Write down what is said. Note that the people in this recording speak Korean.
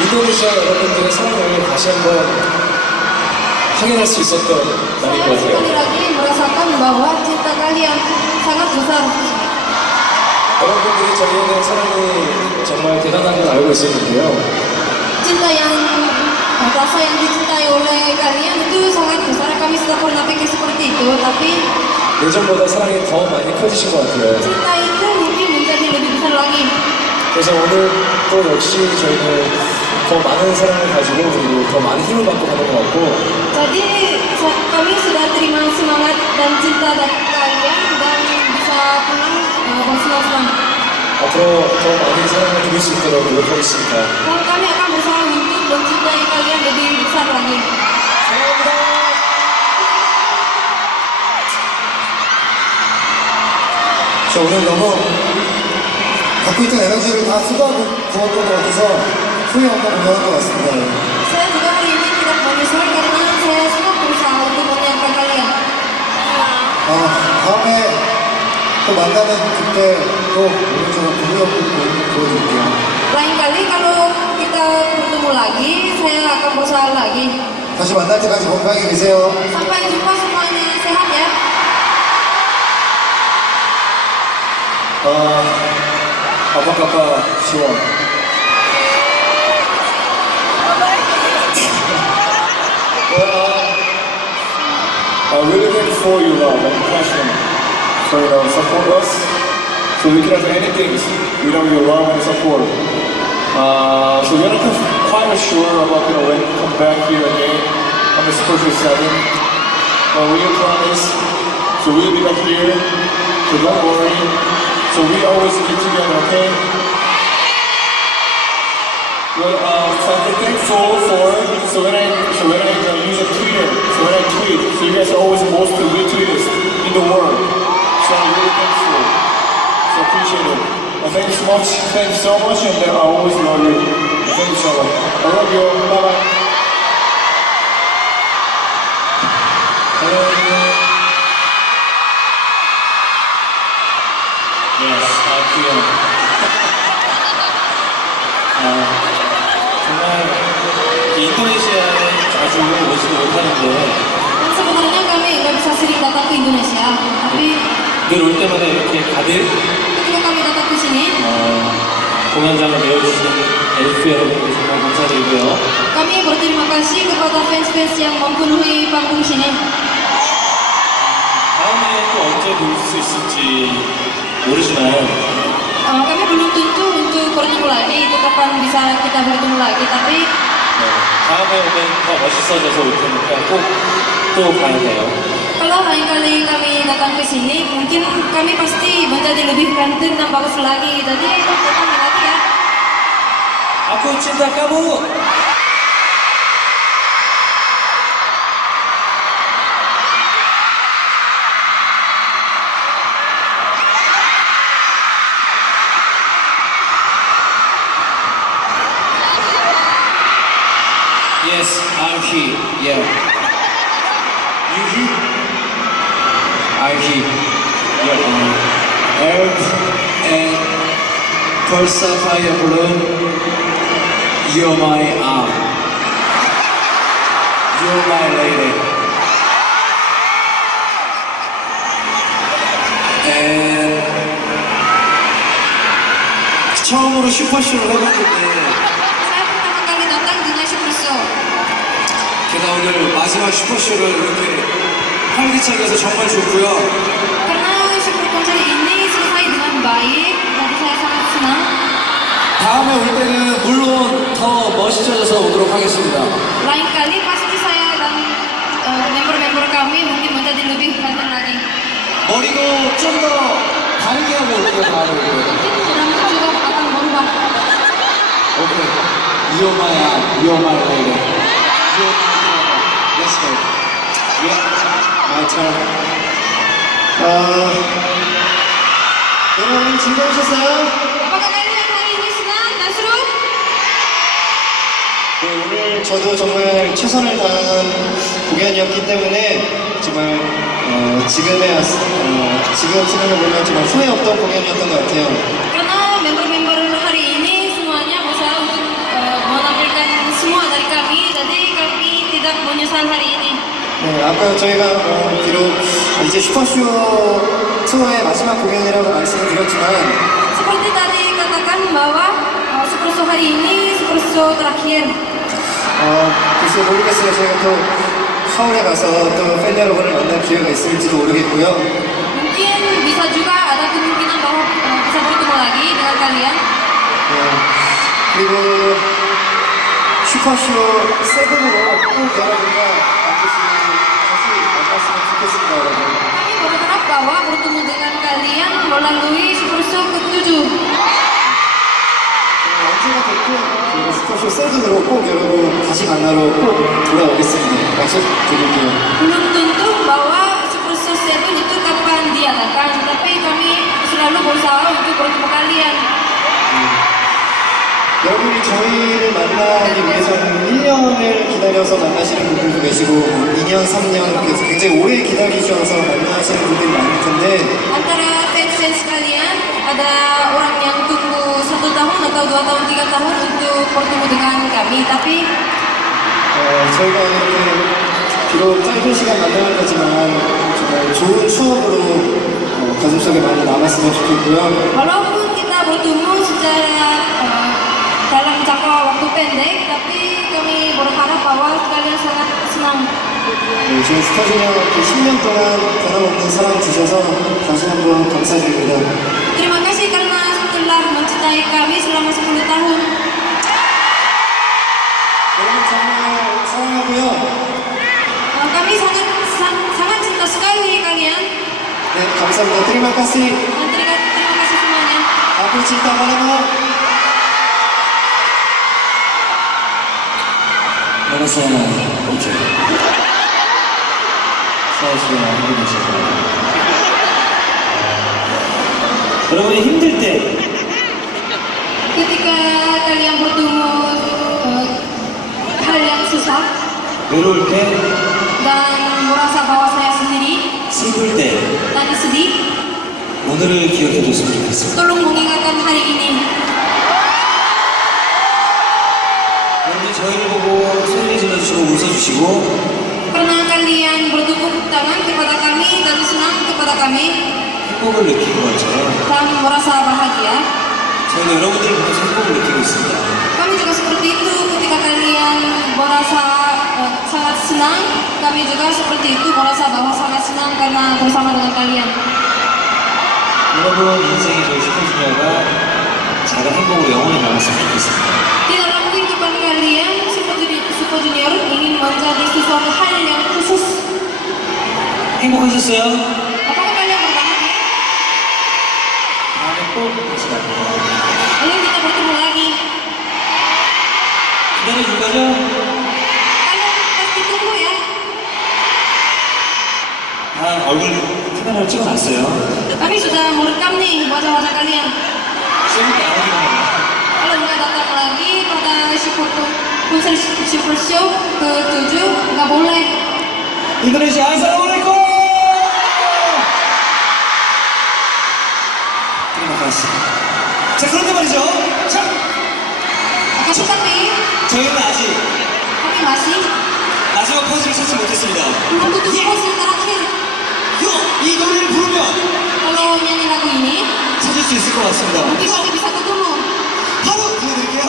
인도네시아 여러분들의 사랑을 다시 한번 확인할 수 있었던 날인 것 Saya 같아요. sekali lagi merasakan bahwa cinta kalian sangat besar. 여러분들이 저희에 대한 사랑이 정말 대단한 걸 알고 있었는데요. Cinta yang rasa yang dicintai oleh kalian itu sangat besar. Kami sudah pernah pikir seperti itu, tapi 예전보다 사랑이 더 많이 커지신 것 같아요. cinta itu mungkin menjadi lebih besar lagi. 그래서 오늘 또 역시 저희는 더 많은 사랑을 가지고 그리고 더 많은 힘을 받고 가는 것 같고 Jadi kami sudah terima semangat dan cinta dari kalian dan bisa pulang bersenang-senang. 앞으로 더 많은 사랑을 드릴 수 있도록 노력하겠습니다. Dan kami akan berusaha untuk mencintai kalian lebih besar lagi. 사랑합니다. 저 오늘 너무 갖고 있던 에너지를 다 쏟아부었던 것 같아서 후회 없는 공연한 것 같습니다. Saya juga hari ini tidak menyesal karena saya sangat berusaha untuk menyenangkan kalian. 다음에 또 만나는 그때 또 오늘처럼 부끄럽게 보여드릴게요. Lain kali kalau kita bertemu lagi, saya akan berusaha lagi. 다시 만날 때까지 건강히 계세요. Sampai jumpa semuanya, sehat ya. 아빠까빠 시원. Well, really thankful for your love and passion for support us. So we cannot do anything without your love and support. So we're not quite sure about when we come back here again on the Super 7. But we promise. So we'll be back here. So don't worry. So we always be together, okay? Well, so I'm thankful for, so when I use a Twitter, so when I tweet, so you guys are always the most retweeters in the world. So I'm really thankful. So appreciate it. Thank you so much, and I always love you. Thank you so much. I love you. Bye-bye. Yes, I feel. 정말 인도네시아에 자주 오지도 못하는데 Dan sebenarnya kami nggak bisa sering datang ke Indonesia, tapi 늘 올 때마다 이렇게 다들 ketika kami datang ke sini, 공연장을 메워주시는 엘프 여러분들 정말 감사드리고요. kami berterima kasih kepada fans-fans yang memenuhi panggung sini. 다음에 또 언제 볼 수 있을지 모르지만 Kami belum tentu untuk bertemu lagi, itu kapan bisa kita bertemu lagi, tapi 다음에 오면 더 멋있어져서 올 테니까 꼭 또 가야 돼요. kalau lain kali kami datang ke sini, mungkin kami pasti menjadi lebih ganteng dan bagus lagi. Jadi datang lagi ya. Aku cinta kamu. Yes, I'm here. Yeah. You here? I'm here. Yeah. Eric and Persafaya Balloon. You're my arm. You're my lady. And 처음으로 슈퍼쇼를 해봤는데 Saya pertama kali datang dengan Super Show. 제가 오늘 마지막 슈퍼쇼를 이렇게 활기차게 해서 정말 좋고요. Karena Super Konser ini selesai dengan baik, jadi saya sangat senang. 다음에 올 때는 물론 더 멋있어져서 오도록 하겠습니다. Lain kali pasti saya dan member-member kami mungkin menjadi lebih ganteng lagi. 머리도 좀 더 다르게 하고 올 거예요, 다음에 올 때는. Mungkin rambut juga akan berubah. 오케이. You're my arm, you're my lady. You're my lover. Let's go. Yeah, my turn. 여러분 즐거우셨어요? Apakah kalian hari ini senang dan seru? 네, 오늘 저도 정말 최선을 다한 공연이었기 때문에 정말 지금 생각해보면 정말 후회 없던 공연이었던 것 같아요. Karena member-member hari ini semuanya berusaha untuk menampilkan semua dari kami, jadi kami tidak menyesal hari ini. 네, 아까 저희가 비록 이제 슈퍼쇼 투어의 마지막 공연이라고 말씀을 드렸지만 Seperti tadi katakan bahwa Super Show hari ini Super Show terakhir. 글쎄 모르겠어요. 저희가 또 서울에 가서 또 팬 여러분을 만날 기회가 있을지도 모르겠고요. Mungkin bisa juga ada kemungkinan bahwa bisa bertemu lagi dengan kalian. 네, 그리고 슈퍼쇼 7으로 꼭 여러분과 반드시 다시 만났으면 좋겠습니다, 여러분. Kami berharap bahwa bertemu dengan kalian melalui Super Show ke-7. 언제가 됐든 저희가 슈퍼쇼 7으로 꼭 여러분 다시 만나러 꼭 돌아오겠습니다. 약속드릴게요. Belum tentu bahwa Super Show 7 itu kapan diadakan, tapi kami selalu berusaha untuk bertemu kalian. 여러분이 저희를 만나기 위해서는 1년을 기다려서 만나시는 분들도 계시고 2년, 3년 이렇게 굉장히 오래 기다리셔서 만나시는 분들이 많을 텐데 Antara fans-fans kalian, ada orang yang tunggu 1 tahun atau 2 tahun, 3 tahun untuk bertemu dengan kami, tapi 저희가 이렇게 비록 짧은 시간 만나는 거지만 정말 좋은 추억으로 가슴속에 많이 남았으면 좋겠고요. walaupun kita bertemu secara dalam jangka waktu pendek, tapi kami berharap bahwa kalian sangat senang. 네, 저희 스타즈녀 10년 동안 변함없는 사랑 주셔서 다시 한번 감사드립니다. Terima kasih karena setelah mencintai kami selama 10 tahun. 여러분 정말 사랑하고요. Kami sangat cinta sekali kalian. 네, 감사합니다. terima kasih. Dan terima kasih semuanya. Aku cinta padamu. 내가 사랑하는 오케이. 사실은 힘드실 거예요. 여러분이 힘들 때 Ketika kalian bertemu hal yang susah 외로울 때 dan merasa bahwa saya sendiri 슬플 때 dan sedih, 오늘을 기억해줬으면 좋겠습니다. tolong mengingatkan hari ini. 여러분이 저희를 보고 소리 질러주시고 웃어주시고 Karena kalian bertepuk tangan kepada kami dan senang kepada kami 행복을 느끼는 것처럼 dan merasa bahagia. 저희는 여러분들을 보면서 행복을 느끼고 있습니다. Kami juga seperti itu ketika kalian merasa sangat senang, kami juga seperti itu merasa bahwa sangat senang karena bersama dengan kalian. 여러분 인생의 저희 슈퍼주니어가 작은 행복으로 영원히 남았으면 좋겠습니다. Di dalam kehidupan kalian, Super Junior ingin menjadi sesuatu hal yang khusus. 행복하셨어요? Apakah kalian berbahagia? 다음에 꼭 다시 만나요. Ayo kita bertemu lagi. 기다려줄 거죠? Kalian pasti tunggu ya. 다 얼굴 카메라로 찍어놨어요. Kami sudah merekam nih wajah-wajah kalian. 재밌게 안 오기만 해요. Kalau nggak datang lagi pada konser Super Show ke-7, nggak boleh. 인도네시아 아사라무알레이쿰! Terima kasih. 자, 그런데 말이죠. 자, Akan tetapi, 저희는 아직 kami masih 마지막 포즈를 찾지 못했습니다. belum tutup pose terakhir. 이 노래를 부르면 Kalau nyanyi lagu ini, 찾을 수 있을 것 같습니다. mungkin kami bisa ketemu. 바로 보여드릴게요.